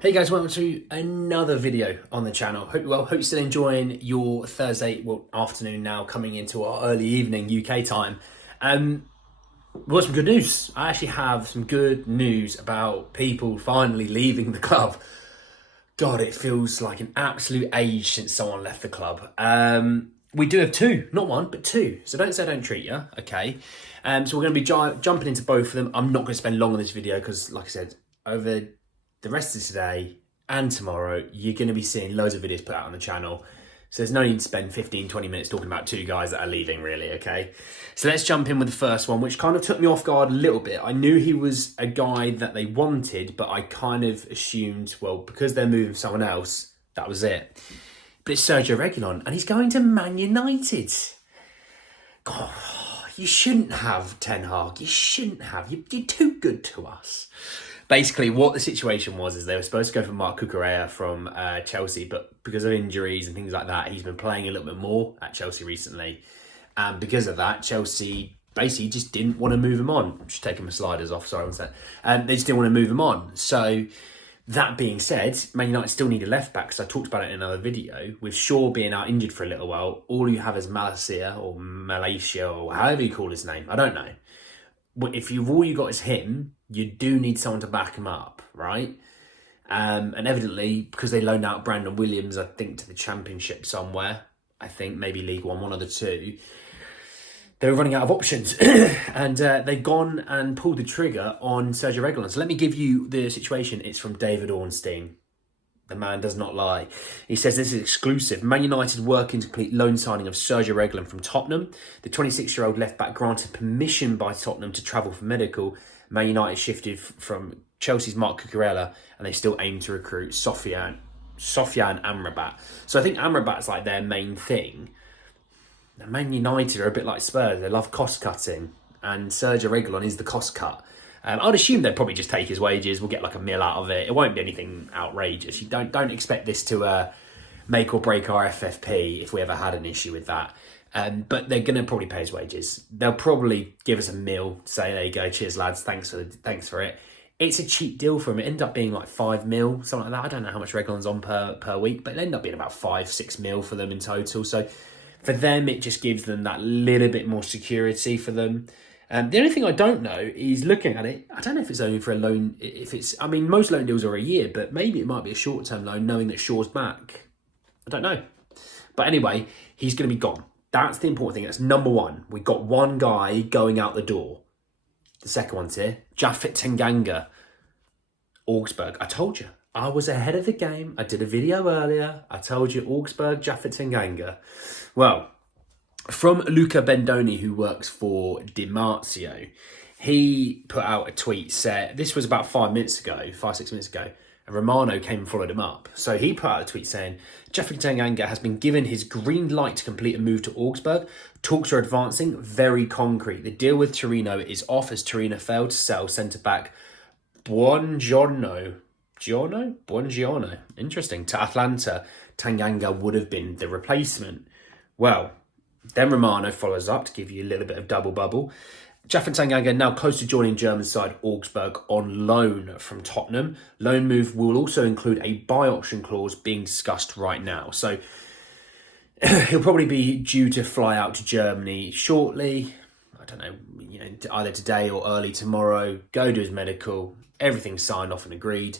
Hey guys, welcome to another video on the channel. Hope you're well. Hope you're still enjoying your Thursday, afternoon now, coming into our early evening UK time. Got some good news. I actually have some good news about people finally leaving the club. God, it feels like an absolute age since someone left the club. We do have two, not one, but two. So don't say I don't treat you, okay? So we're going to be jumping into both of them. I'm not going to spend long on this video because, like I said, over the rest of today and tomorrow, you're going to be seeing loads of videos put out on the channel. So there's no need to spend 15, 20 minutes talking about two guys that are leaving, really, okay? So let's jump in with the first one, which kind of took me off guard a little bit. I knew he was a guy that they wanted, but I kind of assumed, well, because they're moving someone else, that was it. But it's Sergio Reguilón, and he's going to Man United. God, you shouldn't have Ten Hag. You shouldn't have. You're too good to us. Basically, what the situation was is they were supposed to go for Marc Cucurella from Chelsea, but because of injuries and things like that, he's been playing a little bit more at Chelsea recently. And because of that, Chelsea basically just didn't want to move him on. I'm just taking my sliders off, sorry, one sec. They just didn't want to move him on. So that being said, Man United still need a left-back, because I talked about it in another video. With Shaw being out injured for a little while, all you have is Malacia or Malaysia or however you call his name. I don't know. If all you got is him, you do need someone to back him up, right? And evidently, because they loaned out Brandon Williams, I think, to the Championship somewhere, I think maybe League one of the two, they were running out of options. And they've gone and pulled the trigger on Sergio Reguilón. So let me give you the situation. It's from David Ornstein. The man does not lie. He says this is exclusive. Man United working to complete loan signing of Sergio Reguilón from Tottenham. The 26-year-old left-back granted permission by Tottenham to travel for medical. Man United shifted from Chelsea's Marc Cucurella, and they still aim to recruit Sofiane Amrabat. So I think Amrabat's like their main thing. Now, Man United are a bit like Spurs. They love cost-cutting, and Sergio Reguilón is the cost cut. I'd assume they'd probably just take his wages. We'll get like a mil out of it. It won't be anything outrageous. You don't expect this to make or break our FFP if we ever had an issue with that. But they're going to probably pay his wages. They'll probably give us a mil, say, there you go, cheers lads, thanks for it. It's a cheap deal for him. It ended up being like 5 mil, something like that. I don't know how much Reguilón's on per week, but it ended up being about 5-6 mil for them in total. So for them, it just gives them that little bit more security for them. The only thing I don't know is, looking at it, I don't know if it's only for a loan. I mean, most loan deals are a year, but maybe it might be a short-term loan, knowing that Shaw's back. I don't know. But anyway, he's going to be gone. That's the important thing. That's number one. We've got one guy going out the door. The second one's here. Japhet Tanganga, Augsburg. I told you. I was ahead of the game. I did a video earlier. I told you, Augsburg, Japhet Tanganga. Well, from Luca Bendoni, who works for Di Marzio, he put out a tweet, said, this was about 6 minutes ago, and Romano came and followed him up. So he put out a tweet saying, Japhet Tanganga has been given his green light to complete a move to Augsburg. Talks are advancing, very concrete. The deal with Torino is off as Torino failed to sell centre-back Buongiorno, interesting, to Atlanta. Tanganga would have been the replacement. Well, then Romano follows up to give you a little bit of double bubble. Japhet Tanganga now close to joining German side Augsburg on loan from Tottenham. Loan move will also include a buy option clause being discussed right now. So he'll probably be due to fly out to Germany shortly. I don't know, either today or early tomorrow. Go do his medical. Everything's signed off and agreed.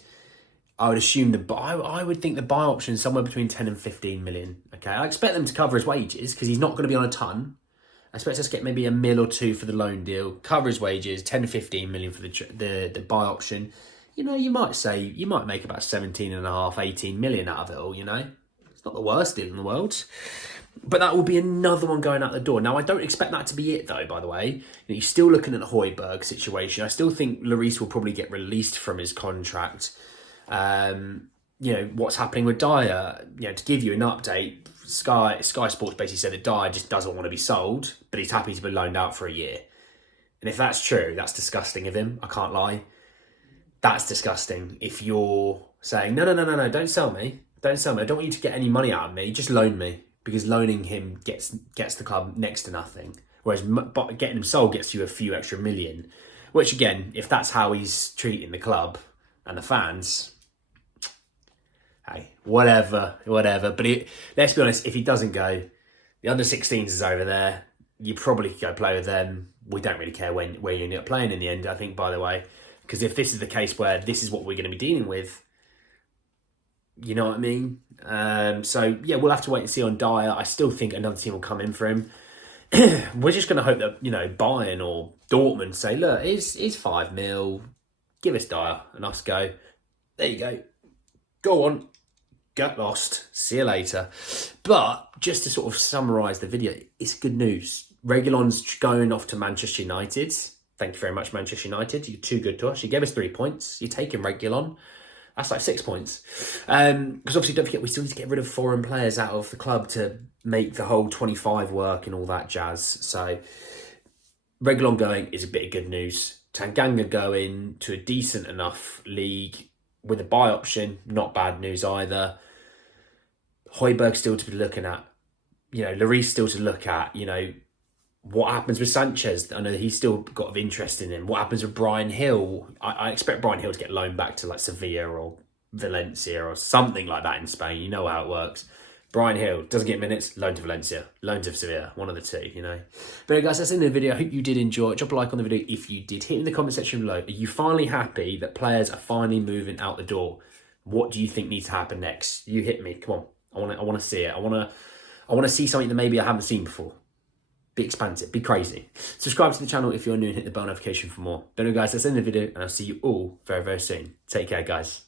I would assume I would think the buy option is somewhere between 10 and 15 million. Okay, I expect them to cover his wages because he's not going to be on a ton. I expect us to get maybe a mil or two for the loan deal, cover his wages, 10 to 15 million for the buy option. You might make about 17 and a half, 18 million out of it all. It's not the worst deal in the world. But that will be another one going out the door. Now, I don't expect that to be it, though, by the way. You're still looking at the Højbjerg situation. I still think Lloris will probably get released from his contract. What's happening with Dier. To give you an update, Sky Sports basically said that Dier just doesn't want to be sold, but he's happy to be loaned out for a year. And if that's true, that's disgusting of him. I can't lie. That's disgusting. If you're saying, no, don't sell me. Don't sell me. I don't want you to get any money out of me. Just loan me. Because loaning him gets the club next to nothing. Whereas getting him sold gets you a few extra million. Which, again, if that's how he's treating the club and the fans, hey, whatever. But let's be honest, if he doesn't go, the under-16s is over there. You probably could go play with them. We don't really care where you end up playing in the end, I think, by the way. Because if this is the case where this is what we're going to be dealing with, you know what I mean? So, yeah, we'll have to wait and see on Dier. I still think another team will come in for him. We're just going to hope that, you know, Bayern or Dortmund say, look, it's 5 mil. Give us Dier and us go. There you go. Go on. Get lost. See you later. But just to sort of summarise the video, it's good news. Reguilón's going off to Manchester United. Thank you very much, Manchester United. You're too good to us. You gave us 3 points. You're taking Reguilón. That's like 6 points. Because obviously, don't forget, we still need to get rid of foreign players out of the club to make the whole 25 work and all that jazz. So, Reguilón going is a bit of good news. Tanganga going to a decent enough league with a buy option, not bad news either. Højbjerg still to be looking at. You know, Lloris still to look at. You know, what happens with Sanchez? I know he's still got of interest in him. What happens with Brian Hill? I expect Brian Hill to get loaned back to like Sevilla or Valencia or something like that in Spain. You know how it works. Brian Hill doesn't get minutes, loan to Valencia, loan to Sevilla, one of the two, you know. But anyway, guys, that's the end of the video. I hope you did enjoy it. Drop a like on the video if you did. Hit in the comment section below. Are you finally happy that players are finally moving out the door? What do you think needs to happen next? You hit me. Come on. I want to see it. I want to see something that maybe I haven't seen before. Be expansive. Be crazy. Subscribe to the channel if you're new and hit the bell notification for more. But anyway, guys, that's the end of the video, and I'll see you all very, very soon. Take care, guys.